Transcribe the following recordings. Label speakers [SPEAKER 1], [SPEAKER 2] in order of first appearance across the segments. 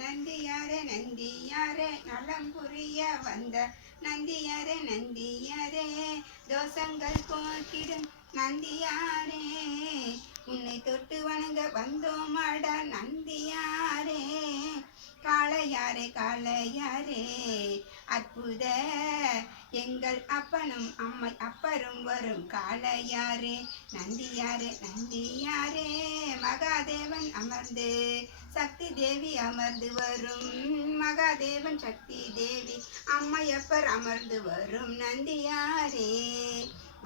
[SPEAKER 1] நந்தியாரே நந்தியாரே நலம் புரிய வந்த நந்தியாரே நந்தியாரே தோஷங்கள் போக்கிடும் நந்தியாரே. உன்னை தொட்டு வணங்க வந்தோமாட நந்தியாரே. காளையாரே காளையாரே அற்புத எங்கள் அப்பனும் அம்மை அப்பரும் வரும் காளையாரே. நந்தியாரே நந்தியாரே மகாதேவன் அமர்ந்து சக்தி தேவி அமர்ந்து வரும். மகாதேவன் சக்தி தேவி அம்மையப்பர் அமர்ந்து வரும். நந்தியாரே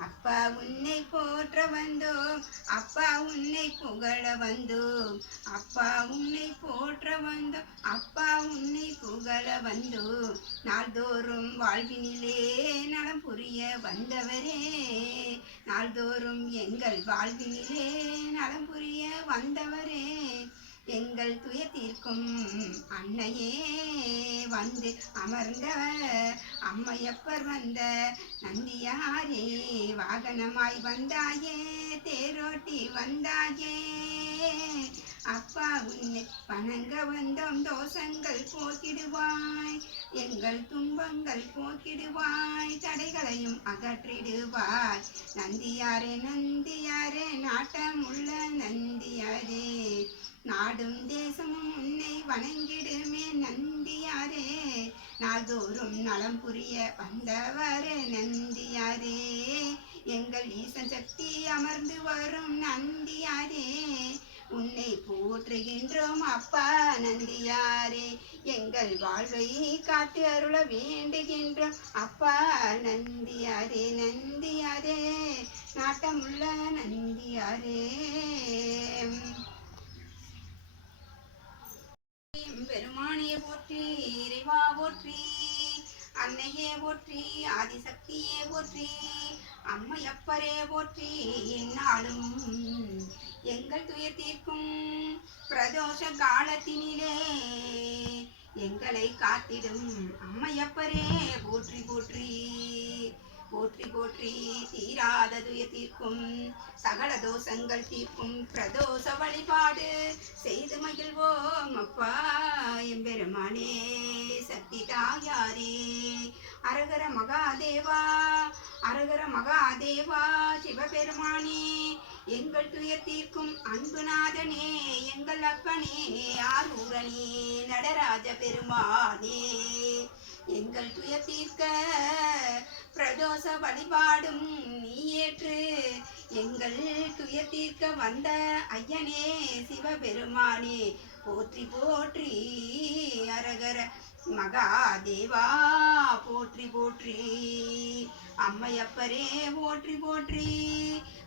[SPEAKER 1] அப்பா உன்னை போற்ற வந்தோம் அப்பா உன்னை புகழ வந்தோம் அப்பா உன்னை போற்ற வந்தோம் அப்பா உன்னை புகழ வந்தோம் நாள்தோறும் வாழ்வினிலே நலம் புரிய வந்தவரே நாள்தோறும் எங்கள் வாழ்வினிலே நலம் புரிய வந்தவரே. எங்கள் துயர் தீர்க்கும். அன்னையே வந்து அமர்ந்த அம்மையப்பர் வந்த நந்தியாரே வாகனமாய் வந்தாயே தேரோட்டி வந்தாயே. அப்பா உன்னை வணங்க வந்தோம் தோஷங்கள் போக்கிடுவாய் எங்கள் துன்பங்கள் போக்கிடுவாய் தடைகளையும் அகற்றிடுவாய். நந்தியாரே நந்தியாரே நாட்டம் உள்ள நந்தியாரே நாடும் தேசமும் உன்னை வணங்கிடுமே நந்தியாரே. நாள்தோறும் நலம் புரிய வந்தவரே நந்தியாரே. எங்கள் ஈசன் சக்தி அமர்ந்து வரும் நந்தியாரே. உன்னை போற்றுகின்றோம் அப்பா நந்தியாரே. எங்கள் வாழ்வை காட்டி அருள வேண்டுகின்றோம் அப்பா நந்தியாரே நந்தியாரே. நாட்டமுள்ள நந்தியாரே பெருமானியே போற்றி இறைவா போற்றி அன்னையே போற்றி ஆதிசக்தியே போற்றி அம்மையப்பரே போற்றி என்னாலும் எங்கள் துயர் தீர்க்கும் பிரதோஷ காலத்தினிலே எங்களை காத்திடும் அம்மையப்பரே போற்றி போற்றி. போற்றி போற்றி தீராத துய தீர்க்கும் சகல தோஷங்கள் தீர்க்கும் பிரதோஷ வழிபாடு செய்து மகிழ்வோம். அப்பா எம்பெருமானே சக்தி தாயாரே அரகர மகாதேவா அரகர மகாதேவா சிவபெருமானே எங்கள் துய தீர்க்கும் அன்புநாதனே எங்கள் அப்பனே ஆரூரனே நடராஜ பெருமானே எங்கள் துய தீர்க்க பிரதோஷ வழிபாடும் நீ ஏற்று எங்கள் துயர் தீர்க்க வந்த ஐயனே சிவபெருமானே. போற்றி போற்றி அரகர மகாதேவா. போற்றி போற்றி அம்மையப்பரே. போற்றி போற்றி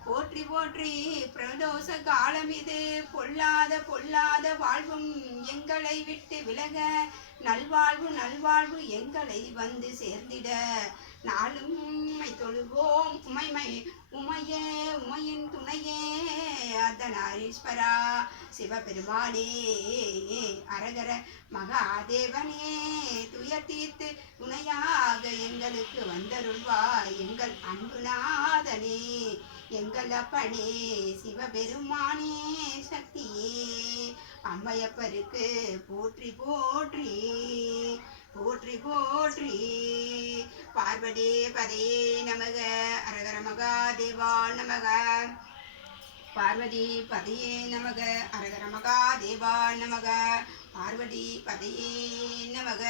[SPEAKER 1] போற்றி போற்றி. பிரதோஷ காலம் இது. பொல்லாத பொல்லாத வாழ்வும் எங்களை விட்டு விலக. நல்வாழ்வு நல்வாழ்வு எங்களை வந்து சேர்ந்திட. நாளும் உம்மை தொழுவோம். உமைமை உமையே உமையின் துணையே. அதனாரீஸ்வரா சிவபெருமானே. அரகர மகாதேவனே துயர் தீர்த்து துணையாக எங்களுக்கு வந்தருள்வாய். எங்கள் அன்புநாதனே எங்கள் அப்பனே சிவபெருமானே சக்தியே. அம்மையப்பருக்கு போற்றி போற்றி போற்றி போற்றி. பார்வதி பதே நமக. அரகர மகாதேவாள் நமக. பார்வதி பதையே நமக. அரகர மகாதேவாள் நமக. பார்வதி பதையே நமக.